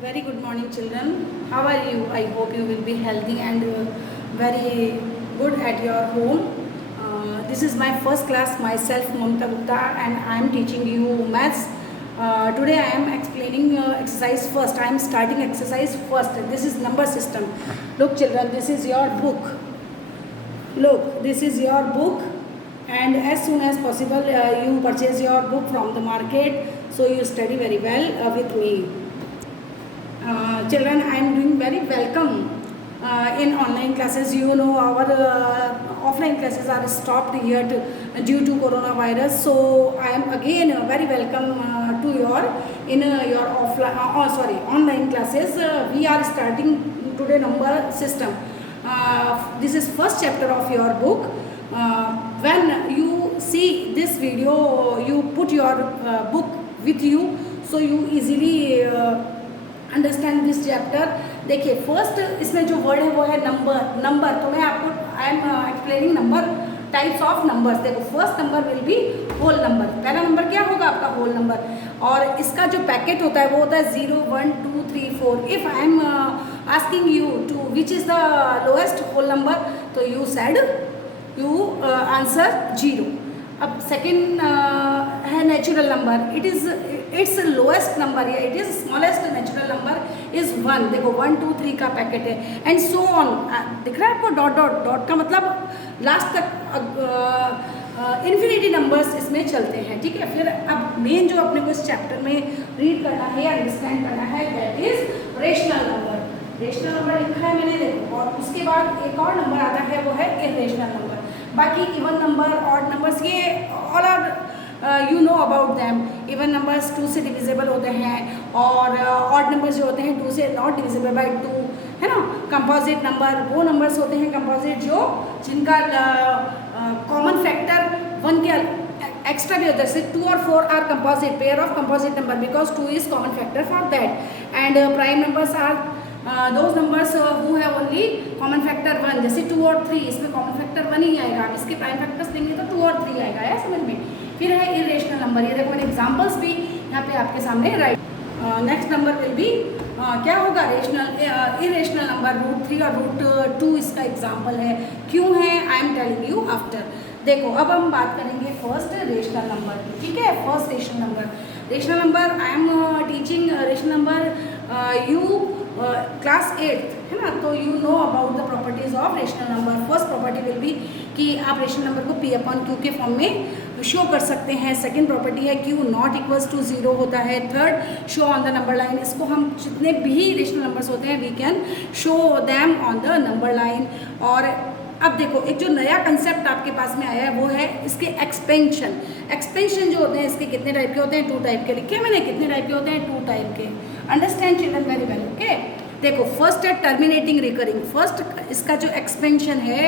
Very good morning, children. How are you? I hope you will be healthy and very good at your home. This is my first class, myself, Mamta Gupta, and I am teaching you maths. Today I am explaining exercise first. I am starting exercise first. This is number system. Look, children, this is your book. Look, this is your book, and as soon as possible, you purchase your book from the market. So you study very well with me. Children, I am doing very welcome in online classes. You know, our offline classes are stopped here due to coronavirus. So I am again very welcome to your in your offline online classes. We are starting today number system. This is first chapter of your book. When you see this video, you put your book with you, so you easily understand this chapter. देखिए first इसमें जो word है वो है number. तो मैं आपको I am explaining number types of numbers. देखो first number will be whole number. पहला नंबर क्या होगा आपका? Whole number. और इसका जो पैकेट होता है वो होता है 0 1 2 3 4. If I am asking you to which is the lowest whole number, तो यू सेड यू आंसर 0. अब सेकेंड है natural number. It's lowest number या it is smallest natural number is 1. देखो 1 2 3 का पैकेट है एंड सो ऑन. दिख रहा है आपको? डॉट डॉट डॉट का मतलब लास्ट तक इन्फिनिटी नंबर्स इसमें चलते हैं. ठीक है. फिर अब मेन जो अपने को इस चैप्टर में रीड करना है या अंडरस्टैंड करना है that is rational number. Rational number लिखा है मैंने, देखो. और उसके बाद एक और नंबर आता है वो है इरेशनल नंबर. बाकी इवन नंबर, ऑड नंबर्स, ये all are you know about them. Even numbers 2 से डिविजिबल होते हैं और ऑड नंबर्स जो होते हैं 2 से नॉट डिविजिबल बाय 2, है ना. कंपोजिट नंबर वो नंबर्स होते हैं कंपोजिट जिनका कॉमन फैक्टर 1 के एक्स्ट्रा भी होता है. जैसे 2 और 4 are composite pair of composite number because 2 is common factor for that. And prime numbers are those numbers who have only common factor 1. जैसे 2 और 3, इसमें common factor 1 ही आएगा. आप इसके प्राइम फैक्टर्स देंगे तो 2 और 3 आएगा. है समझ में? फिर है इरेशनल नंबर. ये देखो मैंने एग्जांपल्स भी यहाँ पे आपके सामने right. Next number will B क्या होगा? Irrational number. √3 और √2 इसका एग्जाम्पल है. क्यों है? I am telling you after. देखो अब हम बात करेंगे फर्स्ट रेशनल नंबर. ठीक है. First rational number. Rational number I am teaching rational number you class 8th, है ना. तो you know about the properties of rational number. First property will be कि आप रेशनल नंबर को P/Q के form में शो कर सकते हैं. सेकंड प्रॉपर्टी है Q नॉट इक्वल्स टू 0 होता है. Third show on the number line. इसको हम जितने भी रेशनल नंबर्स होते हैं we can show them on the number line. और अब देखो एक जो नया कंसेप्ट आपके पास में आया है वो है इसके एक्सपेंशन. एक्सपेंशन जो होते हैं इसके कितने टाइप के होते हैं? 2 टाइप के. लिखे मैंने कितने टाइप के होते हैं? 2 टाइप के. Understand children very well. Okay. देखो फर्स्ट है टर्मिनेटिंग रिकरिंग. फर्स्ट इसका जो एक्सपेंशन है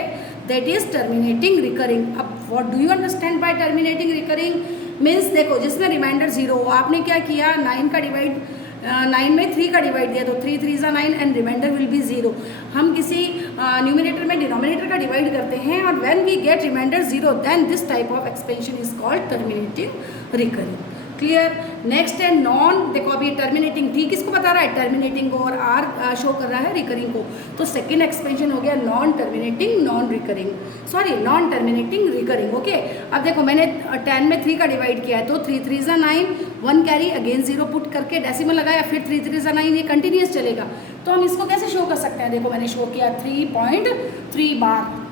दैट इज टर्मिनेटिंग रिकरिंग. अब what do you understand by terminating recurring? Means देखो जिसमें रिमाइंडर 0 हो, आपने क्या किया 9 का डिवाइड 9 में 3 का डिवाइड दिया तो 3 3 ज़ा 9 एंड रिमाइंडर विल बी 0. हम किसी न्यूमिनेटर में डिनोमिनेटर का डिवाइड करते हैं और when we get remainder 0 then this type of expansion is called terminating recurring. Clear. Next है नॉन. देखो अभी टर्मिनेटिंग ठीक किसको बता रहा है? टर्मिनेटिंग को. और आर शो कर रहा है रिकरिंग को. तो सेकेंड एक्सपेंशन हो गया non terminating non recurring. Sorry non terminating recurring. Okay. अब देखो मैंने 10 में 3 का डिवाइड किया है तो 3 3 ज़ा 9, 1 कैरी अगेन 0 पुट करके डेसिमल लगाया, फिर 3 3 ज़ा 9. ये कंटिन्यूस चलेगा. तो हम इसको कैसे शो कर सकते हैं? देखो मैंने शो किया 3.3 बार.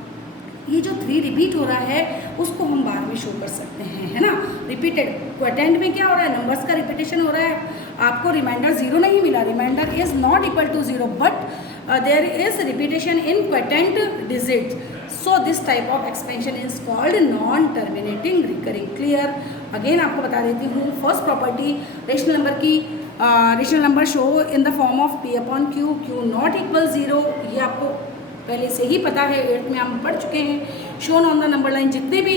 ये जो 3 रिपीट हो रहा है उसको हम बार में शो कर सकते हैं, है ना. रिपीटेड. क्वाटेंट में क्या हो रहा है? नंबर्स का रिपीटेशन हो रहा है. आपको रिमाइंडर 0 नहीं मिला. Remainder is not equal to 0 but there is repetition in quotient digit. So this type of expansion is called non terminating recurring. Clear. Again आपको बता देती हूँ फर्स्ट प्रॉपर्टी रेशनल नंबर की. Rational number show in the form of P/Q. Q not equal 0. ये आपको पहले से ही पता है, 8th में हम पढ़ चुके हैं. Shown on the number line. जितने भी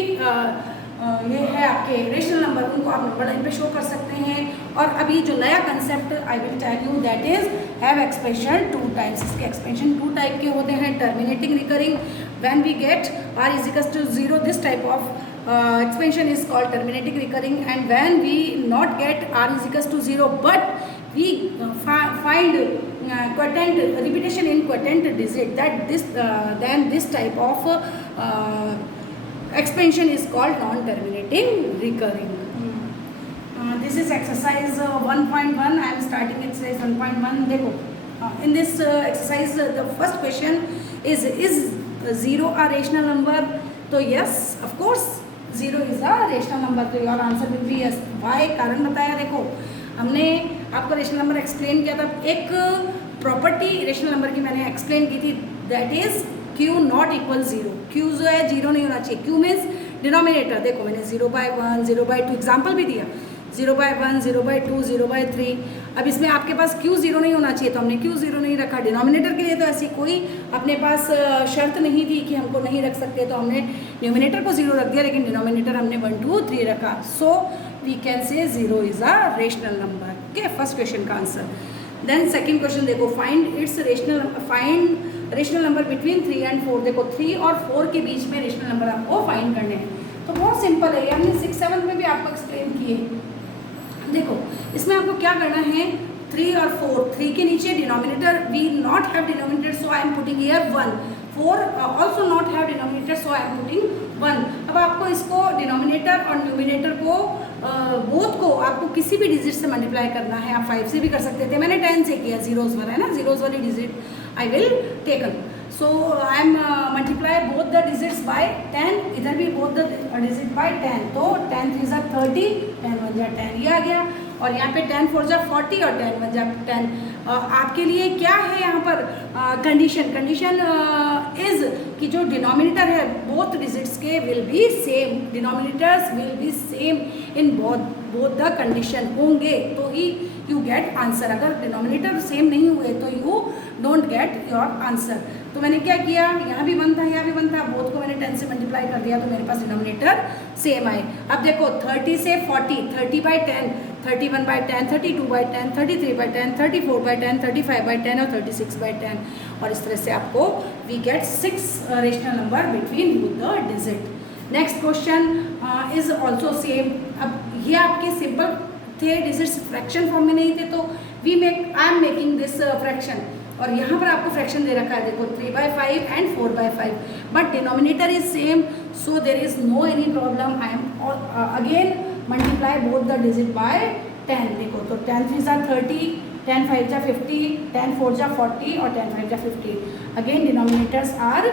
ये है आपके रेशनल नंबर उनको आप नंबर लाइन पे शो कर सकते हैं. और अभी जो नया concept I will tell you that is have expansion 2 types. इसके एक्सपेंशन 2 टाइप के होते हैं. Terminating recurring. When we get r is equal to 0 this type of expansion is called terminating recurring. And when we not get r is equals to 0 but we find quotient repetition in quotient digit, then this type of expansion is called non-terminating recurring. This is exercise 1.1. I am starting exercise 1.1. देखो, in this exercise the first question is 0 a rational number? तो yes, of course 0 is a rational number. तो your answer will be yes. Why? कारण बताया। देखो, हमने आपको rational number explain किया था। एक प्रॉपर्टी रेशनल नंबर की मैंने एक्सप्लेन की थी, that is Q not equal 0। Q जो है 0 नहीं होना चाहिए। Q means denominator. देखो, मैंने 0/1, 0/2 एग्जाम्पल भी दिया, 0/1, 0/2, 0/3। अब इसमें आपके पास क्यू 0 नहीं होना चाहिए, तो हमने क्यू 0 नहीं रखा। डिनोमिनेटर के लिए तो ऐसी कोई अपने पास शर्त नहीं थी कि हमको नहीं रख सकते, तो हमने न्यूमिनेटर को 0 रख दिया, लेकिन डिनोमिनेटर हमने 1, 2, 3 रखा। So we can say 0 is a rational number. Okay, first question का आंसर। देन सेकंड क्वेश्चन देखो, find rational number between 3 and 4। देखो, 3 और 4 के बीच में रेशनल नंबर आपको फाइंड करने हैं। तो बहुत सिंपल है, ये हमने 6, 7 में भी आपको एक्सप्लेन किए। देखो, इसमें आपको क्या करना है, 3 और 4, 3 के नीचे denominator, we not have denominator, so I am putting here 1। 4 also not have denominator, so I am putting 1। अब आपको इसको डिनोमिनेटर और न्यूमिनेटर को बोथ को आपको किसी भी डिजिट से मल्टीप्लाई करना है। आप 5 से भी कर सकते थे, मैंने 10 से किया, जीरोज वाला है ना, जीरोज वाली digit I will taken. So I am multiply both the digits by 10, इधर भी बोथ द डिजिट बाय 10। तो 10 3 जा 30, 10 1 जा 10, ये आ गया। और यहाँ पे 10 4 जा 40 और 10 1 जा 10। आपके लिए क्या है यहाँ पर कंडीशन इज कि जो डिनोमिनेटर है बोथ डिजिट्स के will be same, denominators will be same in both the condition होंगे तो ही यू गेट आंसर। अगर डिनोमिनेटर सेम नहीं हुए तो you don't get your answer. तो मैंने क्या किया, यहाँ भी 1 था, यहाँ भी 1 था, बोथ को मैंने 10 से मल्टीप्लाई कर दिया, तो मेरे पास डिनोमिनेटर सेम आए। अब देखो, 30 से 40, 30/10, 31/10, 32/10, 33/10, 34/10, 35/10 और 36/10। और इस तरह से आपको we get 6 rational number between both the digit. Next question is also same. अब ये आपके सिंपल थे, डिजिट्स फ्रैक्शन फॉर्म में नहीं थे, तो I am making this fraction. और यहाँ पर आपको फ्रैक्शन दे रखा है, देखो 3/5 and 4/5, but denominator is same, so there is no any problem. I am again multiply both the digit by 10। देखो, तो 10 3 जा 30, 10 5 जा 50, 10 4 जा 40 और 10 5 जा 50। Again denominators are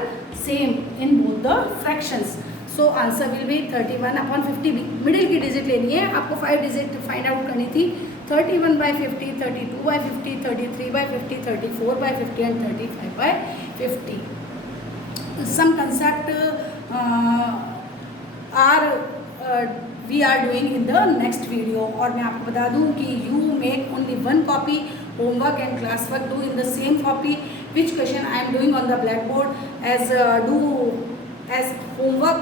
same in both the fractions, so answer will be 31/50। Middle की digit लेनी है आपको, 5 डिजिट फाइंड आउट करनी थी। 31/50, 32/50, 33/50, 34/50 and 35/50। Some concept we are doing in the next video। और मैं आपको बता दूं कि you make only 1 copy homework and class work, do in the same copy which question I am doing on the blackboard as homework,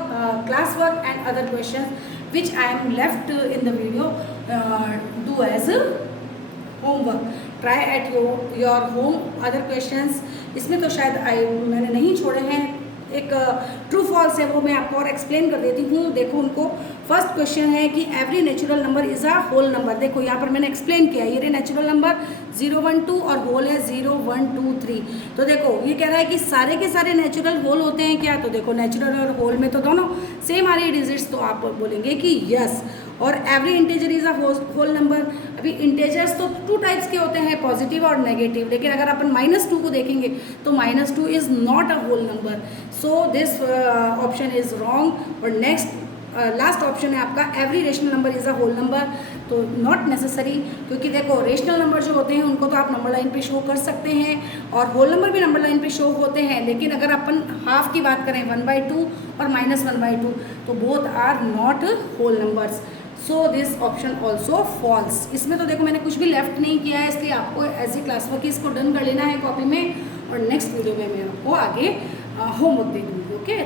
class work and other questions which I am left in the video, do as homework। try at your home other questions। इसमें तो शायद मैंने नहीं छोड़े हैं, एक true false है वो मैं आपको और एक्सप्लेन कर देती हूँ। देखो, उनको फर्स्ट क्वेश्चन है कि every natural number is a whole number. देखो, यहाँ पर मैंने एक्सप्लेन किया, ये नेचुरल नंबर 0 1 2 और होल है 0 1 2 3। तो देखो, ये कह रहा है कि सारे के सारे नेचुरल होल होते हैं क्या, तो देखो नेचुरल और होल में तो दोनों सेम आ रही है डिजिट्स, तो आप बोलेंगे कि यस। और every integer is a whole number. अभी इंटीजर्स तो 2 टाइप्स के होते हैं, पॉजिटिव और नेगेटिव, लेकिन अगर अपन -2 को देखेंगे तो -2 is not a whole number, so this option is wrong. और नेक्स्ट लास्ट ऑप्शन है आपका every rational number is a whole number, तो नॉट नेसेसरी, क्योंकि देखो रेशनल नंबर जो होते हैं उनको तो आप नंबर लाइन पे शो कर सकते हैं और होल नंबर भी नंबर लाइन पे शो होते हैं, लेकिन अगर अपन हाफ की बात करें 1/2 और -1/2 तो both are not whole numbers, so this option also false. इसमें तो देखो मैंने कुछ भी लेफ्ट नहीं किया है, इसलिए आपको ऐसी क्लास वर्क इसको डन कर लेना है कॉपी में, और नेक्स्ट वीडियो में मैं आपको आगे होमवर्क दे दूँगी। ओके।